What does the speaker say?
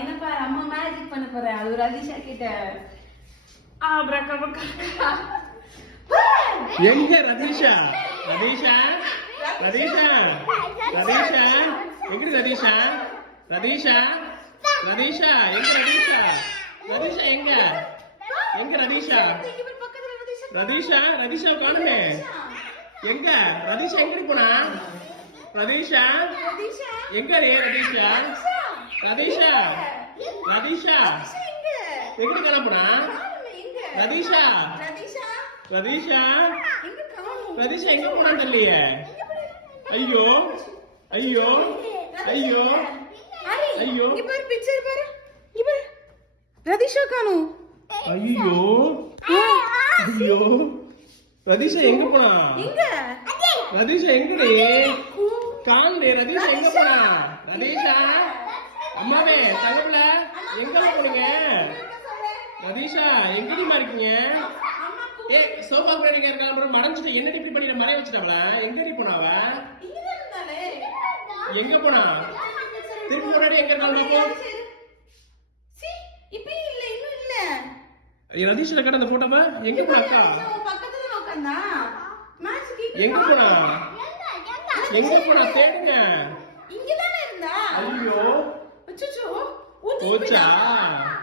என்னப்பா அம்மா மேஜிக் பண்ண போறேன். அது ரதிஷா கிட்ட எங்க ரதீஷா? ரதீஷா ரதீஷா ரதீஷா எங்க ரதீஷா? ரதீஷா ரதீஷா எங்க ரதீஷா? ரதீஷா எங்க? எங்க ரதீஷா? ரதீஷா ரதீஷா காணுமே. எங்க ரதீஷா எங்க போனா? ரதீஷா எங்க ரே? ரதீஷா ரதீஷா ரதீஷா எங்க காண போனா? ரதீஷா ரதீஷா ரதீஷா எங்க போனான்னு தெரியலையே. ஐயோ ஐயோ ஐயோ ஐயோ ரதிஷா காணும். ஐயோ ஐயோ ரதீஷா எங்க போனா? ரதீஷா எங்கடி காணலே? ரதீஷா எங்க போனா? ரதீஷா அம்மாவே தங்கப்புல எங்க போனீங்க? ரதீஷா எங்கடி இருக்கீங்க? ஏ சோஃபா பின்னாடி இருக்காங்க மறைஞ்சிட்டு என்னடி இப்படி பண்ணிட்டு மறைய வச்சிட்டாங்களா? எங்கடி போனாவ? எங்க போனா? திருப்பி முன்னாடி எங்க இருக்காங்க? ரதீஷா கட்ட அந்த போட்டோவா எங்க போனா? அக்கா எங்க போனா? எங்க போனா? தேடுங்க. இங்கதானே இருந்தா. ஐயோ அச்சச்சோ போச்சா?